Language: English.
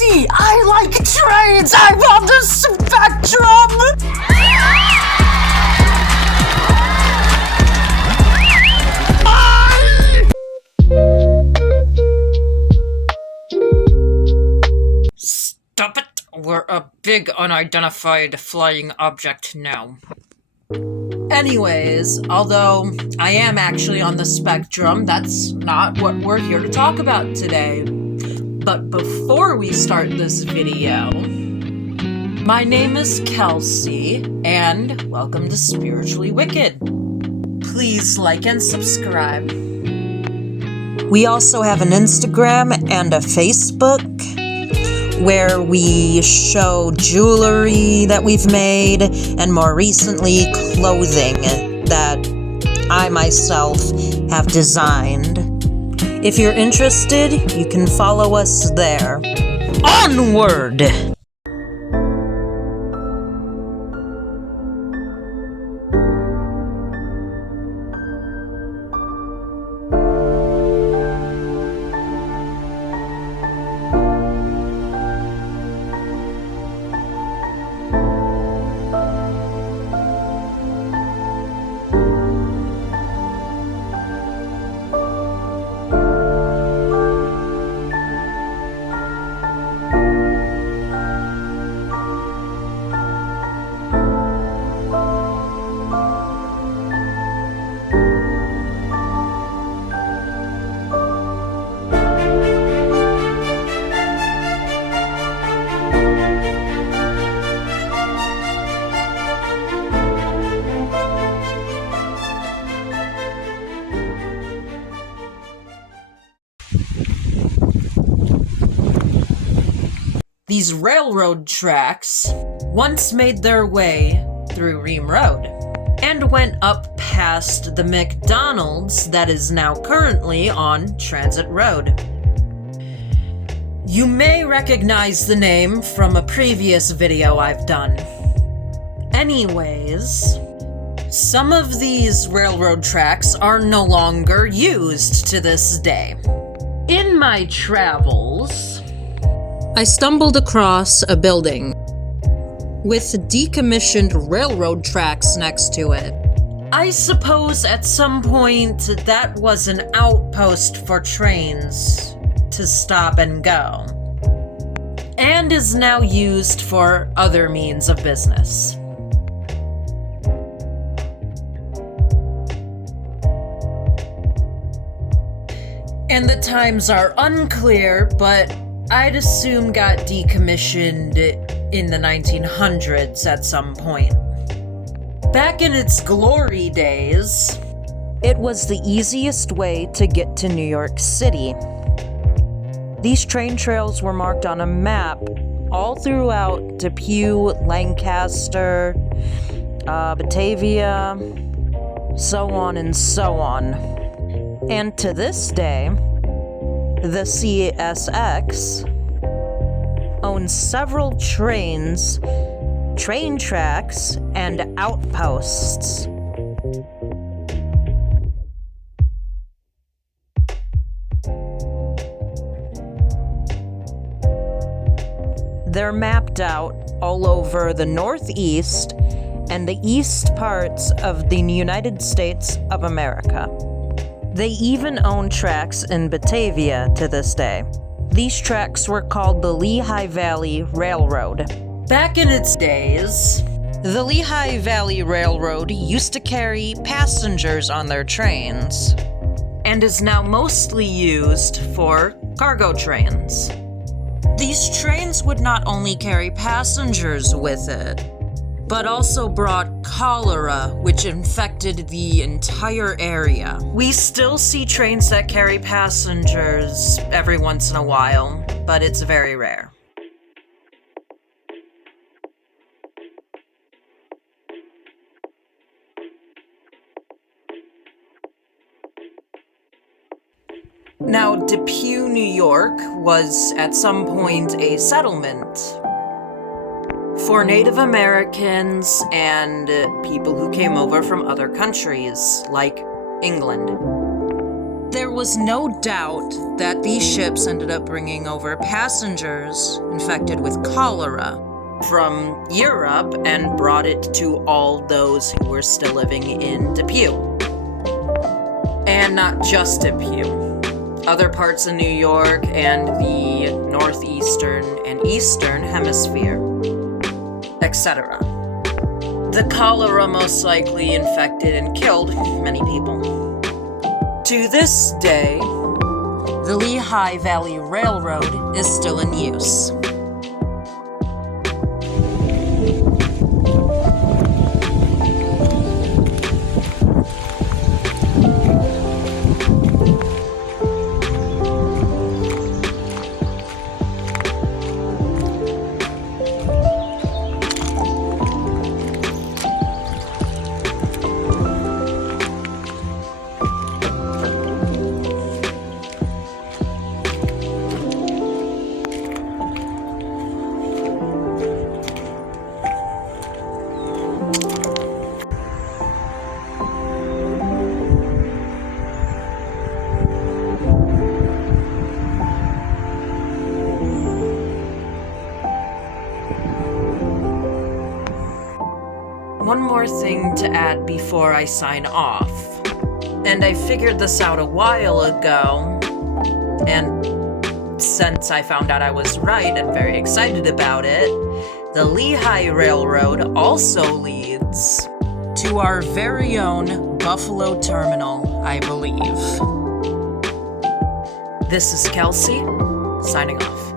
Kelsey! I like trains! I'm on the spectrum! Stop it! We're a big unidentified flying object now. Anyways, although I am actually on the spectrum, that's not what we're here to talk about today. But before we start this video, my name is Kelsey, and welcome to Spiritually Wicked. Please like and subscribe. We also have an Instagram and a Facebook where we show jewelry that we've made, and more recently, clothing that I myself have designed. If you're interested, you can follow us there. Onward! These railroad tracks once made their way through Ream Road and went up past the McDonald's that is now currently on Transit Road. You may recognize the name from a previous video I've done. Anyways, some of these railroad tracks are no longer used to this day. In my travels, I stumbled across a building with decommissioned railroad tracks next to it. I suppose at some point that was an outpost for trains to stop and go, and is now used for other means of business. And the times are unclear, but I'd assume got decommissioned in the 1900s at some point. Back in its glory days, it was the easiest way to get to New York City. These train trails were marked on a map all throughout Depew, Lancaster, Batavia, so on and so on. And to this day, the CSX owns several trains, train tracks, and outposts. They're mapped out all over the Northeast and the east parts of the United States of America. They even own tracks in Batavia to this day. These tracks were called the Lehigh Valley Railroad. Back in its days, the Lehigh Valley Railroad used to carry passengers on their trains, and is now mostly used for cargo trains. These trains would not only carry passengers with it, but also brought cholera, which infected the entire area. We still see trains that carry passengers every once in a while, but it's very rare. Now, Depew, New York was at some point a settlement for Native Americans and people who came over from other countries, like England. There was no doubt that these ships ended up bringing over passengers infected with cholera from Europe and brought it to all those who were still living in Depew. And not just Depew. Other parts of New York and the northeastern and eastern hemisphere, etc. The cholera most likely infected and killed many people. To this day, the Lehigh Valley Railroad is still in use. One more thing to add before I sign off. And I figured this out a while ago, and since I found out I was right and very excited about it, the Lehigh Railroad also leads to our very own Buffalo Terminal, I believe. This is Kelsey, signing off.